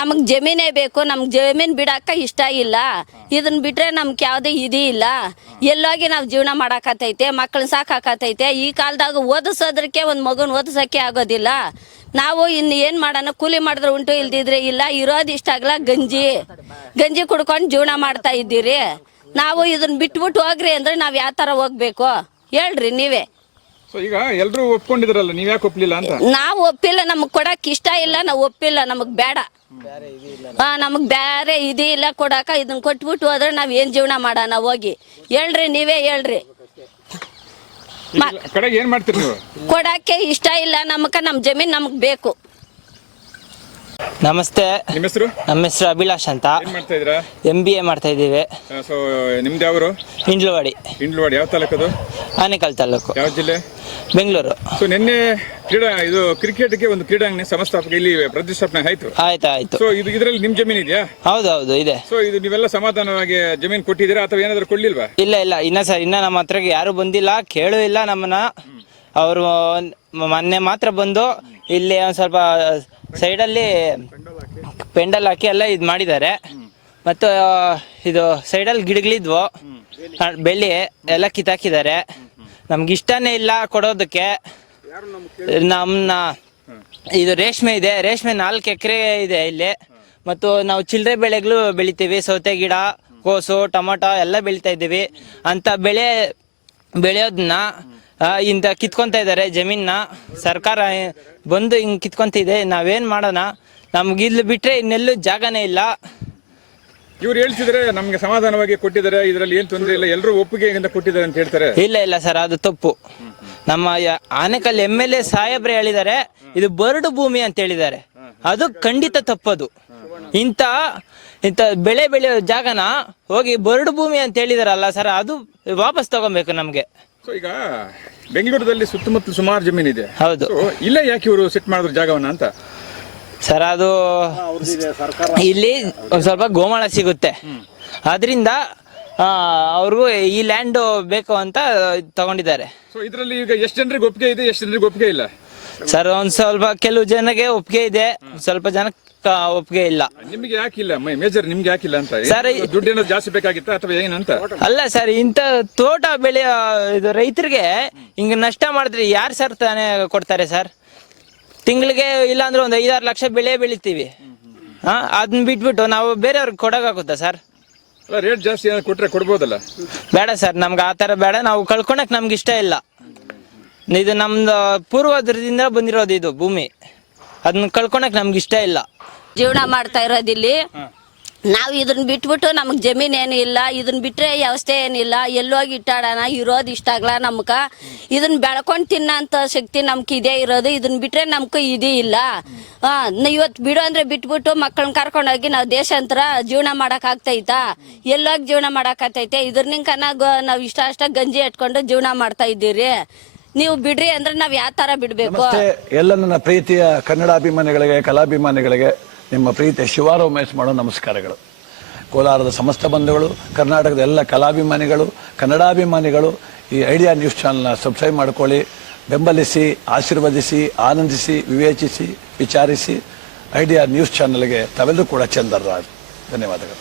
ನಮಗೆ ಜಮೀನೇ ಬೇಕು, ನಮ್ಗೆ ಜಮೀನು ಬಿಡಾಕ ಇಷ್ಟ ಇಲ್ಲ. ಇದನ್ನ ಬಿಟ್ರೆ ನಮ್ಗೆ ಯಾವುದೇ ಇದೀ ಇಲ್ಲ. ಎಲ್ಲೋಗಿ ನಾವು ಜೀವನ ಮಾಡಾಕತ್ತೈತೆ, ಮಕ್ಕಳನ್ನ ಸಾಕಾಕತ್ತೈತೆ. ಈ ಕಾಲದಾಗ ಓದಿಸೋದ್ರಕ್ಕೆ ಒಂದು ಮಗುನ ಓದಿಸೋಕ್ಕೆ ಆಗೋದಿಲ್ಲ. ನಾವು ಇನ್ನು ಏನು ಮಾಡೋಣ, ಕೂಲಿ ಮಾಡಿದ್ರೆ ಉಂಟು, ಇಲ್ದಿದ್ರೆ ಇಲ್ಲ. ಇರೋದು ಇಷ್ಟ ಆಗಲ್ಲ, ಗಂಜಿ ಕುಡ್ಕೊಂಡು ಜೀವನ ಮಾಡ್ತಾ ಇದ್ದೀರಿ. ನಾವು ಇದನ್ನ ಬಿಟ್ಬಿಟ್ಟು ಹೋಗ್ರಿ ಅಂದ್ರೆ ನಾವು ಯಾವ ಥರ ಹೋಗ್ಬೇಕು ಹೇಳ್ರಿ ನೀವೇ. ಈಗ ಎಲ್ಲರೂ ಒಪ್ಕೊಂಡಿದ್ರಲ್ಲ, ನೀವ್ ಯಾಕೆ ಒಪ್ಲಿಲ್ಲ ಅಂತ? ನಾವು ಒಪ್ಪಿಲ್ಲ, ನಮಗ್ ಕೊಡಕ್ ಇಷ್ಟ ಇಲ್ಲ, ನಾವು ಒಪ್ಪಿಲ್ಲ, ನಮಗ್ ಬೇಡ. ನಮಗ್ ಬೇರೆ ಇದೀ ಇಲ್ಲ ಕೊಡಾಕ. ಇದನ್ನ ಕೊಟ್ಬಿಟ್ಟು ಹೋದ್ರೆ ನಾವ್ ಏನ್ ಜೀವನ ಮಾಡೋಣ ಹೋಗಿ ಹೇಳ್ರಿ, ನೀವೇ ಹೇಳ್ರಿ. ಕಡೆಗೆ ಏನ್ ಮಾಡ್ತೀರಿ ನೀವು? ಕೊಡಕ್ಕೆ ಇಷ್ಟ ಇಲ್ಲ ನಮಕ, ನಮ್ ಜಮೀನ್ ನಮಗ್ ಬೇಕು. ನಮಸ್ತೆ, ನಿಮ್ಮ ಹೆಸರು? ನಮ್ಮ ಹೆಸರು ಅಭಿಲಾಷ್ ಅಂತ. ಏನ್ ಮಾಡ್ತಾ ಇದ್ದೀರಾ? MBA ಮಾಡ್ತಾ ಇದ್ದೀವಿ. ಸೊ ನಿಮ್ದು ಯಾವರು? ಇಂಡ್ಲವಾಡಿ. ಇಂಡ್ಲವಾಡಿ ಯಾವ ತಾಲೂಕದು? ಆನೇಕಲ್ ತಾಲೂಕು. ಯಾವ ಜಿಲ್ಲೆ? ಬೆಂಗಳೂರು. ಸೊ ನಿನ್ನೆ ಇದು ಕ್ರಿಕೆಟ್ಗೆ ಒಂದು ಕ್ರೀಡಾಂಗಣ ಸಂಸ್ಥಾಪಕ ಇಲ್ಲಿ ಪ್ರತಿಷ್ಠಾಪನೆ ಆಯ್ತು. ಆಯ್ತು. ಸೊ ಇದರಲ್ಲಿ ನಿಮ್ ಜಮೀನ್ ಇದೆಯಾ? ಹೌದು ಇದೆ. ಸೊ ಇದು ನೀವೆಲ್ಲ ಸಮಾಧಾನವಾಗಿ ಜಮೀನ್ ಕೊಟ್ಟಿದ್ದೀರಾ ಅಥವಾ ಏನಾದ್ರು ಕೊಡ್ಲಿಲ್ವಾ? ಇಲ್ಲ ಇನ್ನ ನಮ್ಮ ಹತ್ರ ಯಾರು ಬಂದಿಲ್ಲ, ಕೇಳು ಇಲ್ಲ ನಮ್ಮನ್ನ. ಅವರು ಮೊನ್ನೆ ಮಾತ್ರ ಬಂದು ಇಲ್ಲಿ ಒಂದ್ ಸ್ವಲ್ಪ ಸೈಡಲ್ಲಿ ಪೆಂಡಲ್ ಹಾಕಿ ಎಲ್ಲ ಇದು ಮಾಡಿದ್ದಾರೆ. ಮತ್ತು ಇದು ಸೈಡಲ್ಲಿ ಗಿಡಗಳಿದ್ವು, ಬೆಳ್ಳಿ ಎಲ್ಲ ಕಿತ್ತಾಕಿದ್ದಾರೆ. ನಮ್ಗೆ ಇಷ್ಟನೇ ಇಲ್ಲ ಕೊಡೋದಕ್ಕೆ. ನಮ್ಮನ್ನ ಇದು ರೇಷ್ಮೆ ಇದೆ, ರೇಷ್ಮೆ 4 ಎಕರೆ ಇದೆ ಇಲ್ಲಿ. ಮತ್ತು ನಾವು ಚಿಲ್ಲರೆ ಬೆಳೆಗಳು ಬೆಳಿತೀವಿ, ಸೌತೆ ಗಿಡ, ಕೋಸು, ಟೊಮೊಟೊ ಎಲ್ಲ ಬೆಳಿತಾ ಇದ್ದೀವಿ. ಅಂತ ಬೆಳೆಯೋದನ್ನ ಇಂದ ಕಿತ್ಕೊಂತ ಇದ್ದಾರೆ ಜಮೀನ. ಸರ್ಕಾರ ಬಂದು ಹಿಂಗೆ ಕಿತ್ಕೊಂತಿದೆ, ನಾವೇನು ಮಾಡೋಣ? ನಮ್ಗೆ ಇಲ್ಲಿ ಬಿಟ್ಟರೆ ಇನ್ನೆಲ್ಲೂ ಜಾಗನೇ ಇಲ್ಲ. ಇವ್ರು ಹೇಳ್ತಿದ್ರೆ ನಮ್ಗೆ ಸಮಾಧಾನವಾಗಿ ಕೊಟ್ಟಿದ್ದಾರೆ, ಇದರಲ್ಲಿ ಏನು ತೊಂದರೆ ಇಲ್ಲ, ಎಲ್ಲರೂ ಒಪ್ಪಿಗೆಯಿಂದ ಕೊಟ್ಟಿದ್ದಾರೆ ಅಂತ ಹೇಳ್ತಾರೆ. ಇಲ್ಲ ಸರ್, ಅದು ತಪ್ಪು. ನಮ್ಮ ಆನೇಕಲ್ MLA ಸಾಹೇಬ್ರೆ ಹೇಳಿದ್ದಾರೆ ಇದು ಬರಡು ಭೂಮಿ ಅಂತ ಹೇಳಿದ್ದಾರೆ. ಅದು ಖಂಡಿತ ತಪ್ಪದು. ಇಂಥ ಬೆಳೆಯೋ ಜಾಗನ ಹೋಗಿ ಬರಡು ಭೂಮಿ ಅಂತ ಹೇಳಿದಾರಲ್ಲ ಸರ್, ಅದು ವಾಪಸ್ ತಗೊಬೇಕು ನಮ್ಗೆ. ಸೊ ಈಗ ಬೆಂಗಳೂರಲ್ಲಿ ಸುತ್ತಮುತ್ತ ಸುಮಾರು ಜಮೀನ್ ಇದೆ. ಹೌದು. ಇಲ್ಲ ಯಾಕೆ ಇವರು ಸೆಟ್ ಮಾಡಿದ್ರು ಜಾಗವನ್ನ ಅಂತ? ಸರ್ ಅದು ಇಲ್ಲಿ ಒಂದ್ ಸ್ವಲ್ಪ ಗೋಮಾಳ ಸಿಗುತ್ತೆ, ಅದರಿಂದ ಅವ್ರಿಗೂ ಈ ಲ್ಯಾಂಡ್ ಬೇಕು ಅಂತ ತಗೊಂಡಿದ್ದಾರೆ. ಸೊ ಇದರಲ್ಲಿ ಈಗ ಎಷ್ಟು ಜನರಿಗೆ ಒಪ್ಪಿಗೆ ಇದೆ, ಎಷ್ಟು ಜನರಿಗೆ ಒಪ್ಪಿಗೆ ಇಲ್ಲ? ಸರ್ ಒಂದ್ ಸ್ವಲ್ಪ ಕೆಲವು ಜನಕ್ಕೆ ಒಪ್ಪಿಗೆ ಇದೆ, ಸ್ವಲ್ಪ ಜನಕ್ಕೆ ಒಪ್ಪಿಗೆ ಇಲ್ಲ. ನಿಮ್ಗೆ ಯಾಕಿಲ್ಲ ಮೇಜರ್? ನಿಮ್ಗೆ ಯಾಕಿಲ್ಲ ಅಂತ? ಸರ್ ದುಡ್ಡೇನೋ ಜಾಸ್ತಿ ಬೇಕಾಗಿತ್ತ ಅಥವಾ ಏನಂತ? ಅಲ್ಲ ಸರ್, ಇಂಥ ತೋಟ ಬೆಳೆಯೋ ಇದು ರೈತರಿಗೆ ಹಿಂಗ ನಷ್ಟ ಮಾಡಿದ್ರೆ ಯಾರು ಸರ್ ತಾನೇ ಕೊಡ್ತಾರೆ ಸರ್? ತಿಂಗಳಿಗೆ ಇಲ್ಲ ಅಂದ್ರೆ ಒಂದು 5-6 ಲಕ್ಷ ಬೆಳೆ ಬೆಳಿತೀವಿ. ಅದನ್ನ ಬಿಟ್ಬಿಟ್ಟು ನಾವು ಬೇರೆಯವ್ರಿಗೆ ಕೊಡೋಕ್ಕಾಗುತ್ತಾ ಸರ್? ರೇಟ್ ಜಾಸ್ತಿ ಕೊಟ್ರೆ ಕೊಡ್ಬೋದಲ್ಲ? ಬೇಡ ಸರ್, ನಮ್ಗೆ ಆ ಥರ ಬೇಡ. ನಾವು ಕಳ್ಕೊಳಕ್ ನಮ್ಗೆ ಇಷ್ಟ ಇಲ್ಲ. ಇದು ನಮ್ದು ಪೂರ್ವದಿಂದ ಬಂದಿರೋದು ಇದು ಭೂಮಿ, ಅದನ್ನ ಕಳ್ಕೊಳಕ್ ನಮ್ಗೆ ಇಷ್ಟ ಇಲ್ಲ. ಜೀವನ ಮಾಡ್ತಾ ಇರೋದಿಲ್ಲಿ ನಾವು. ಇದನ್ನ ಬಿಟ್ಬಿಟ್ಟು ನಮಗೆ ಜಮೀನ್ ಏನು ಇಲ್ಲ, ಇದನ್ನ ಬಿಟ್ರೆ ವ್ಯವಸ್ಥೆ ಏನಿಲ್ಲ. ಎಲ್ಲೋಗಿ ಇಟ್ಟಾಡೋಣ, ಇರೋದು ಇಷ್ಟ ಆಗಲ್ಲ ನಮ್ಕ. ಇದನ್ನ ಬೆಳ್ಕೊಂಡು ತಿನ್ನೋಂಥ ಶಕ್ತಿ ನಮ್ಗೆ ಇದೇ ಇರೋದು. ಇದನ್ನ ಬಿಟ್ರೆ ನಮ್ಗೆ ಇದೀ ಇಲ್ಲ. ಇವತ್ತು ಬಿಡು ಅಂದ್ರೆ ಬಿಟ್ಬಿಟ್ಟು ಮಕ್ಕಳನ್ನ ಕರ್ಕೊಂಡೋಗಿ ನಾವು ದೇಶಾಂತರ ಜೀವನ ಮಾಡೋಕ್ಕಾಗ್ತೈತಾ? ಎಲ್ಲೋಗಿ ಜೀವನ ಮಾಡೋಕ್ಕಾಗ್ತೈತೆ? ಇದ್ರನಿಂಕ ನಾವು ಇಷ್ಟ ಗಂಜಿ ಇಟ್ಕೊಂಡು ಜೀವನ ಮಾಡ್ತಾ ಇದ್ದೀರಿ. ನೀವು ಬಿಡ್ರಿ ಅಂದ್ರೆ ನಾವ್ ಯಾವ ತರ ಬಿಡ್ಬೇಕು? ಎಲ್ಲ ನನ್ನ ಪ್ರೀತಿಯ ಕನ್ನಡಾಭಿಮಾನಿಗಳಿಗೆ, ಕಲಾಭಿಮಾನಿಗಳಿಗೆ ನಿಮ್ಮ ಪ್ರೀತಿಯ ಶಿವಾರ ಉಮೇಶ್ ಮಾಡೋ ನಮಸ್ಕಾರಗಳು. ಕೋಲಾರದ ಸಮಸ್ತ ಬಂಧುಗಳು, ಕರ್ನಾಟಕದ ಎಲ್ಲ ಕಲಾಭಿಮಾನಿಗಳು, ಕನ್ನಡಾಭಿಮಾನಿಗಳು ಈ ಐಡಿಯಾ ನ್ಯೂಸ್ ಚಾನಲ್ನ ಸಬ್ಸ್ಕ್ರೈಬ್ ಮಾಡ್ಕೊಳ್ಳಿ, ಬೆಂಬಲಿಸಿ, ಆಶೀರ್ವದಿಸಿ, ಆನಂದಿಸಿ, ವಿವೇಚಿಸಿ, ವಿಚಾರಿಸಿ. ಐಡಿಯಾ ನ್ಯೂಸ್ ಚಾನಲ್ಗೆ ತಾವೆಲ್ಲರೂ ಕೂಡ ಚಂದರ್ರಾಜ್. ಧನ್ಯವಾದಗಳು.